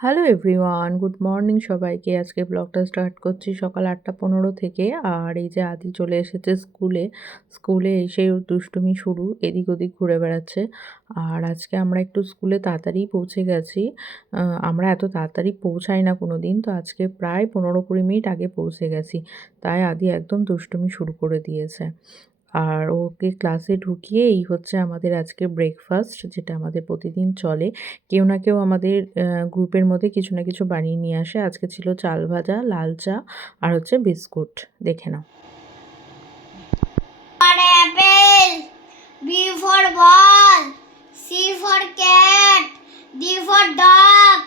Hello everyone good morning সবাইকে। আজকে ব্লগটা স্টার্ট করছি সকাল আটটা পনেরো থেকে। আর এই যে আদি চলে এসেছে স্কুলে। স্কুলে এসে ওর দুষ্টুমি শুরু, এদিক ওদিক ঘুরে বেড়াচ্ছে। আর আজকে আমরা একটু স্কুলে তাড়াতাড়ি পৌঁছে গেছি। আমরা এত তাড়াতাড়ি পৌঁছাই না কোনো দিন তো আজকে প্রায় পনেরো কুড়ি মিনিট আগে পৌঁছে গেছি। তাই আদি একদম দুষ্টুমি শুরু করে দিয়েছে। আর ওকে ক্লাসে ঢুকিয়ে এই হচ্ছে আমাদের আজকে ব্রেকফাস্ট যেটা আমাদের প্রতিদিন চলে। কেউ না কেউ আমাদের গ্রুপের মধ্যে কিছু না কিছু বানিয়ে নিয়ে আসে। আজকে ছিল চাল ভাজা লাল চা আর হচ্ছে বিস্কুট। দেখে নাও। B for ball, C for cat, D for dog,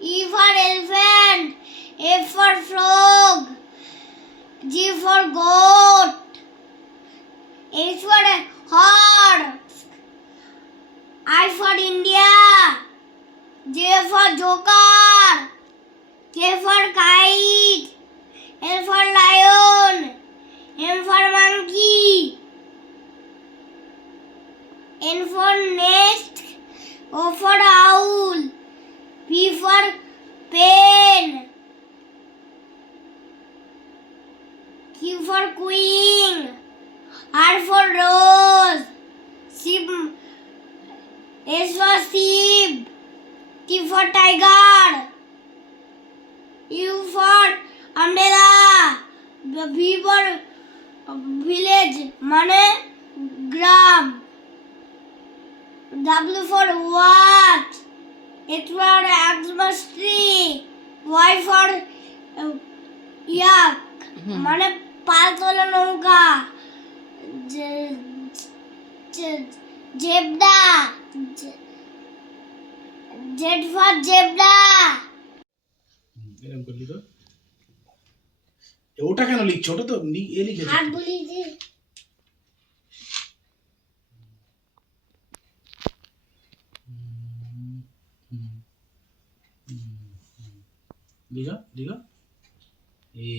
E for elephant, F for frog, G for goat, H for horse, I for India, J for joker, K for kite, L for lion. M for monkey. N for nest. O for owl. P for pen. Q for queen. R for rose. Sheep. S for sheep. T for tiger. U for umbrella. V for village মানে গ্রাম W for watt X for Xmas tree Y for yak মানে পালতোলা নৌকা যে- যে- জেবডা J- Z for জেবডা এরকম করলি তো এ, ওটা কেন লিখছো ওটা তো লি- এ লিখেছে হাত বলি যে লিখা লিখা এ